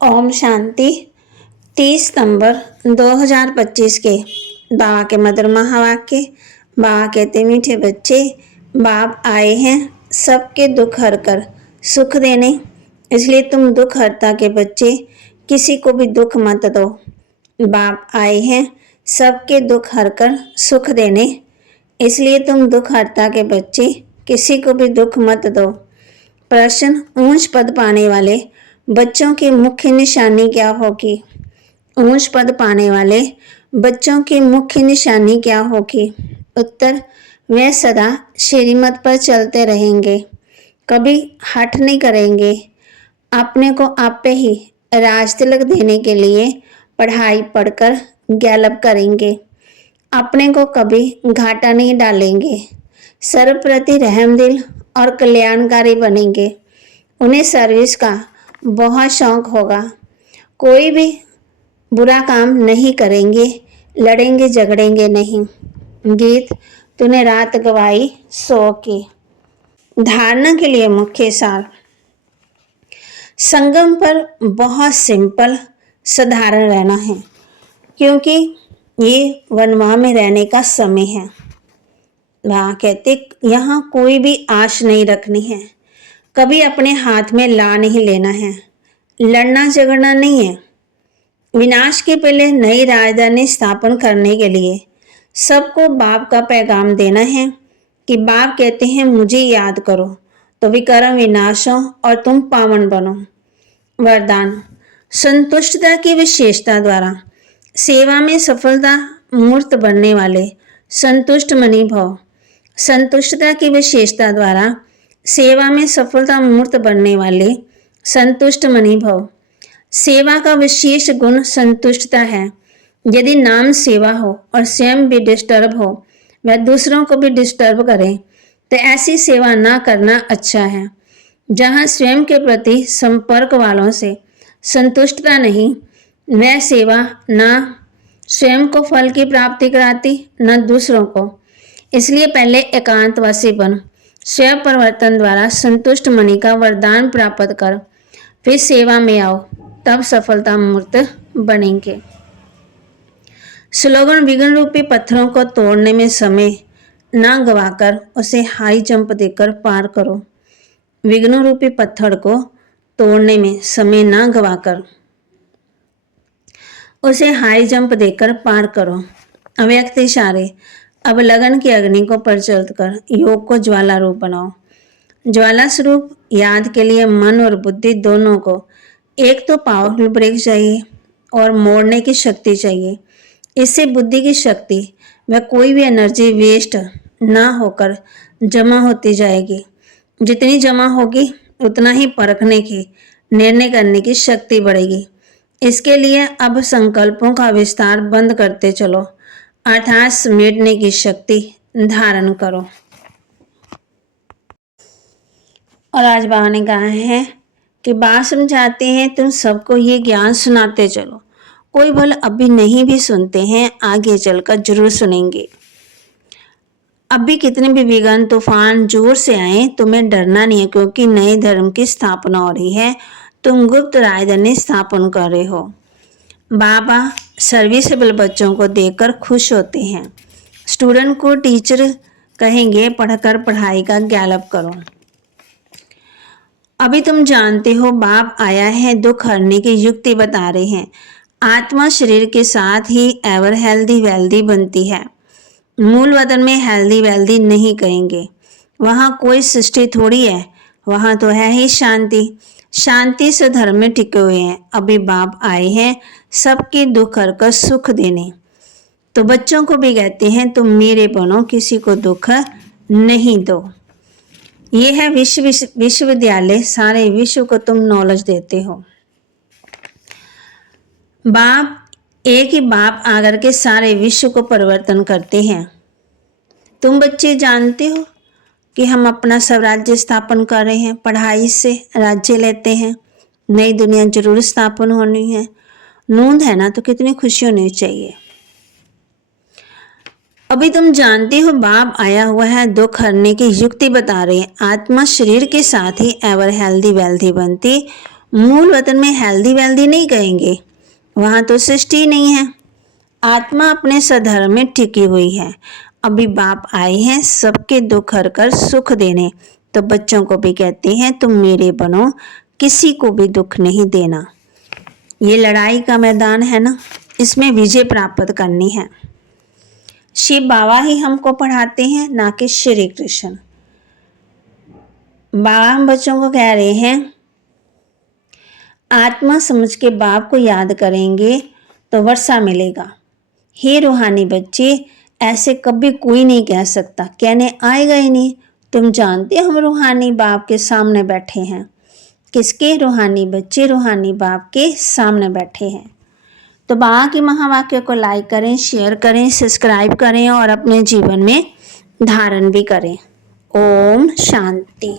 ओम शांति। 30 सितंबर 2025 के बाबा के मधुर महावाक्य। बाबा कहते मीठे बच्चे, बाप आए हैं सबके दुख हर कर सुख देने, इसलिए तुम दुख हरता के बच्चे किसी को भी दुख मत दो। बाप आए हैं सबके दुख हर कर सुख देने, इसलिए तुम दुख हरता के बच्चे किसी को भी दुख मत दो। प्रश्न: ऊंच पद पाने वाले बच्चों की मुख्य निशानी क्या होगी? ऊंच पद पाने वाले बच्चों की मुख्य निशानी क्या होगी? उत्तर: वे सदा श्रीमत पर चलते रहेंगे, कभी हठ नहीं करेंगे, अपने को आप पे ही राज तिलक देने के लिए पढ़ाई पढ़कर गैलप करेंगे, अपने को कभी घाटा नहीं डालेंगे, सर्व प्रति रहमदिल और कल्याणकारी बनेंगे। उन्हें सर्विस का बहुत शौक होगा, कोई भी बुरा काम नहीं करेंगे, लड़ेंगे झगड़ेंगे नहीं। गीत तूने रात गवाई सो की। धारणा के लिए मुख्य सार: संगम पर बहुत सिंपल साधारण रहना है, क्योंकि ये वनवा में रहने का समय है। वहाँ कहते यहाँ कोई भी आश नहीं रखनी है, कभी अपने हाथ में ला नहीं लेना है, लड़ना झगड़ना नहीं है। विनाश के पहले नई राजधानी स्थापन करने के लिए सबको बाप का पैगाम देना है कि बाप कहते हैं मुझे याद करो तो विकर्म विनाश हो और तुम पावन बनो। वरदान: संतुष्टता की विशेषता द्वारा सेवा में सफलता मूर्त बनने वाले संतुष्ट मणि भव। संतुष्टता की विशेषता द्वारा सेवा में सफलता मूर्त बनने वाले संतुष्ट मणि भव। सेवा का विशेष गुण संतुष्टता है। यदि नाम सेवा हो और स्वयं भी डिस्टर्ब हो, वह दूसरों को भी डिस्टर्ब करें, तो ऐसी सेवा ना करना अच्छा है। जहाँ स्वयं के प्रति संपर्क वालों से संतुष्टता नहीं, वह सेवा ना स्वयं को फल की प्राप्ति कराती न दूसरों को। इसलिए पहले एकांतवासी बन स्वयं परिवर्तन द्वारा संतुष्ट मणि का वरदान प्राप्त कर, फिर सेवा में आओ, तब सफलता मूर्त बनेंगे। स्लोगन: विघ्न रूपी पत्थरों को तोड़ने में समय ना गवाकर उसे हाई जंप देकर पार करो। विघ्न रूपी पत्थर को तोड़ने में समय ना गवाकर उसे हाई जंप देकर पार करो। अव्यक्त इशारे: अब लगन की अग्नि को प्रज्वलित कर योग को ज्वाला रूप बनाओ। ज्वाला स्वरूप याद के लिए मन और बुद्धि दोनों को एक तो पावरफुल ब्रेक चाहिए और मोड़ने की शक्ति चाहिए। इससे बुद्धि की शक्ति व कोई भी एनर्जी वेस्ट ना होकर जमा होती जाएगी। जितनी जमा होगी उतना ही परखने की, निर्णय करने की शक्ति बढ़ेगी। इसके लिए अब संकल्पों का विस्तार बंद करते चलो, अर्थात समेटने की शक्ति धारण करो। और आज बाबा ने कहा है कि बात समझाते हैं तुम सबको ये ज्ञान सुनाते चलो। कोई भले अभी नहीं भी सुनते हैं, आगे चलकर जरूर सुनेंगे। अभी कितने भी विघ्न तूफान जोर से आए, तुम्हें डरना नहीं है, क्योंकि नए धर्म की स्थापना हो रही है। तुम गुप्त राजधानी स्थापन कर रहे हो। बाबा सर्विसेबल बच्चों को देखकर खुश होते हैं। स्टूडेंट को टीचर कहेंगे पढ़कर पढ़ाई का गैलप करो। अभी तुम जानते हो बाप आया है दुख हरने की युक्ति बता रहे हैं। आत्मा शरीर के साथ ही एवर हेल्दी वेल्दी बनती है। मूल वतन में हेल्दी वेल्दी नहीं कहेंगे, वहाँ कोई सृष्टि थोड़ी है, वहाँ तो है ही शांति। शांति से धर्म में टिके हुए हैं। अभी बाप आए हैं सबके दुख हरकर सुख देने, तो बच्चों को भी कहते हैं तुम मेरे बनो, किसी को दुख नहीं दो। ये है विश्वविद्यालय, सारे विश्व को तुम नॉलेज देते हो। बाप एक ही बाप आकर के सारे विश्व को परिवर्तन करते हैं। तुम बच्चे जानते हो कि हम अपना स्वराज्य स्थापन कर रहे हैं, पढ़ाई से राज्य लेते हैं, नई दुनिया जरूर स्थापन होनी है। नूंद है ना, तो कितनी खुशी होनी चाहिए। अभी तुम जानते हो बाप आया हुआ है दुख हरने की युक्ति बता रहे हैं। आत्मा शरीर के साथ ही एवर हेल्दी वेल्दी बनती, मूल वतन में हेल्दी वेल्दी नहीं कहेंगे, वहाँ तो सृष्टि नहीं है। आत्मा अपने स्वधर्म में टिकी हुई है। अभी बाप आए हैं सबके दुख हर कर सुख देने, तो बच्चों को भी कहते हैं तुम मेरे बनो, किसी को भी दुख नहीं देना। ये लड़ाई का मैदान है ना, इसमें विजय प्राप्त करनी है। शिव बाबा ही हमको पढ़ाते हैं, ना कि श्री कृष्ण। बाबा हम बच्चों को कह रहे हैं आत्मा समझ के बाप को याद करेंगे तो वर्षा मिलेगा। हे रूहानी बच्चे, ऐसे कभी कोई नहीं कह सकता, कहने आएगा ही नहीं। तुम जानते हो हम रूहानी बाप के सामने बैठे हैं। किसके? रूहानी बच्चे रूहानी बाप के सामने बैठे हैं। तो बाबा के महावाक्य को लाइक करें, शेयर करें, सब्सक्राइब करें और अपने जीवन में धारण भी करें। ओम शांति।